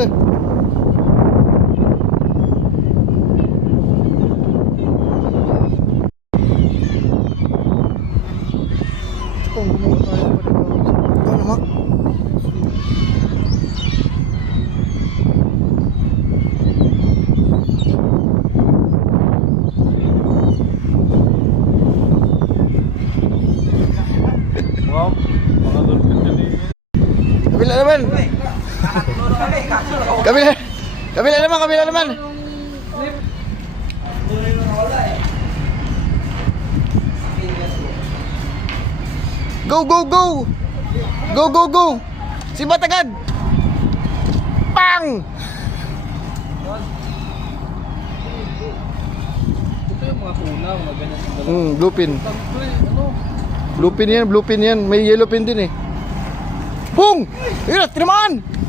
đây còn một thôi con nó mắc Wow, mga doon ka din. Kapila naman! Okay. Kabila. Kabila naman, kabila naman. Go, go, go! Go, go, go! Si Batagad! Pang! Ito yung mga tunaw, mga ganyan. Hmm, blue pin. Eh, ano? Blue pin yan, blue pin yan. May yellow pin din eh. Pung! Yun, tinamaan!